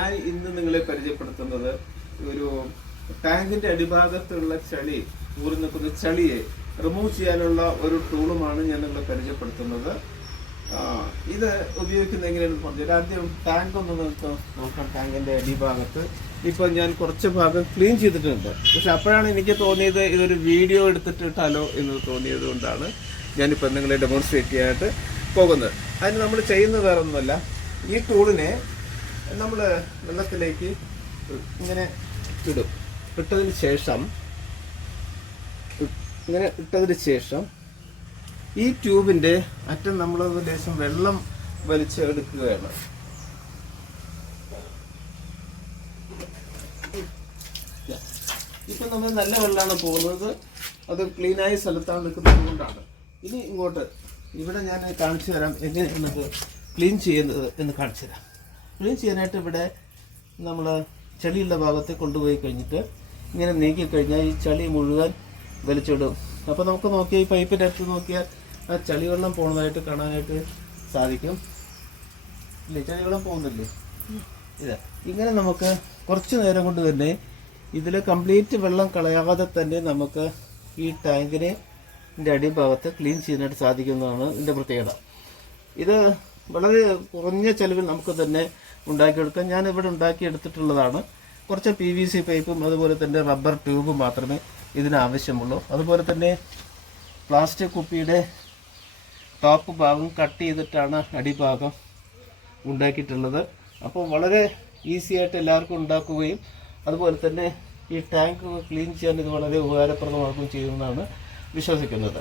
ഞാൻ ഇന്ന് നിങ്ങളെ പരിചയപ്പെടുത്തുന്നത് ഒരു ടാങ്കിന്റെ അടിഭാഗത്തുള്ള ചളി ഊറി നിൽക്കുന്ന ചളിയെ റിമൂവ് ചെയ്യാനുള്ള ഒരു ടൂളുമാണ് ഞാൻ നിങ്ങളെ പരിചയപ്പെടുത്തുന്നത്. ഇത് ഉപയോഗിക്കുന്നത് എങ്ങനെയാണെന്ന് പറഞ്ഞാൽ ആദ്യം ടാങ്ക് ഒന്ന് നോക്കാം. ടാങ്കിന്റെ അടിഭാഗത്ത് ഇപ്പൊ ഞാൻ കുറച്ച് ഭാഗം ക്ലീൻ ചെയ്തിട്ടുണ്ട്. പക്ഷെ അപ്പോഴാണ് എനിക്ക് തോന്നിയത് ഇതൊരു വീഡിയോ എടുത്തിട്ടിട്ടാലോ എന്ന് തോന്നിയത് കൊണ്ടാണ് ഞാനിപ്പോൾ നിങ്ങളെ ഡെമോൺസ്ട്രേറ്റ് ചെയ്യാനായിട്ട് പോകുന്നത്. അതിന് നമ്മൾ ചെയ്യുന്നത് വേറെ ഒന്നുമല്ല, ഈ ടൂളിനെ നമ്മൾ വെള്ളത്തിലേക്ക് ഇങ്ങനെ ഇടും. ഇട്ടതിന് ശേഷം ഈ ട്യൂബിന്റെ അറ്റം നമ്മൾ ലേശം വെള്ളം വലിച്ചെടുക്കുകയാണ്. ഇപ്പൊ നമ്മൾ നല്ല വെള്ളമാണ് പോകുന്നത്, അത് ക്ലീനായ സ്ഥലത്താണ് നിൽക്കുന്നത് കൊണ്ടാണ്. ഇനി ഇങ്ങോട്ട് ഇവിടെ ഞാൻ കാണിച്ചു തരാം എങ്ങനെയാണ് അത് ക്ലീൻ ചെയ്യുന്നത് എന്ന് കാണിച്ചു തരാം. ക്ലീൻ ചെയ്യാനായിട്ട് ഇവിടെ നമ്മൾ ചളിയുള്ള ഭാഗത്ത് കൊണ്ടുപോയി കഴിഞ്ഞിട്ട് ഇങ്ങനെ നീക്കിക്കഴിഞ്ഞാൽ ഈ ചളി മുഴുവൻ വലിച്ചിടും. അപ്പോൾ നമുക്ക് നോക്കിയാൽ ഈ പൈപ്പിൻ്റെ അടുത്ത് നോക്കിയാൽ ആ ചളി വെള്ളം പോകുന്നതായിട്ട് കാണാനായിട്ട് സാധിക്കും. ഇല്ലേ, ചളി വെള്ളം പോകുന്നില്ലേ? ഇതാ ഇങ്ങനെ നമുക്ക് കുറച്ച് നേരം കൊണ്ട് തന്നെ ഇതിൽ കംപ്ലീറ്റ് വെള്ളം കളയാതെ തന്നെ നമുക്ക് ഈ ടാങ്കിനെ അടിഭാഗത്ത് ക്ലീൻ ചെയ്യാനായിട്ട് സാധിക്കുന്നതാണ് ഇതിൻ്റെ പ്രത്യേകത. ഇത് വളരെ കുറഞ്ഞ ചെലവിൽ നമുക്ക് തന്നെ ഉണ്ടാക്കിയെടുക്കാം. ഞാനിവിടെ ഉണ്ടാക്കിയെടുത്തിട്ടുള്ളതാണ്. കുറച്ച് PVC പൈപ്പും അതുപോലെ തന്നെ റബ്ബർ ട്യൂബും മാത്രമേ ഇതിനാവശ്യമുള്ളൂ. അതുപോലെ തന്നെ പ്ലാസ്റ്റിക് കുപ്പിയുടെ ടോപ്പ് ഭാഗം കട്ട് ചെയ്തിട്ടാണ് അടിഭാഗം ഉണ്ടാക്കിയിട്ടുള്ളത്. അപ്പോൾ വളരെ ഈസി ആയിട്ട് എല്ലാവർക്കും ഉണ്ടാക്കുകയും അതുപോലെ തന്നെ ഈ ടാങ്ക് ക്ലീൻ ചെയ്യാൻ ഇത് വളരെ ഉപകാരപ്രദമാക്കുകയും ചെയ്യുമെന്നാണ് വിശ്വസിക്കുന്നത്.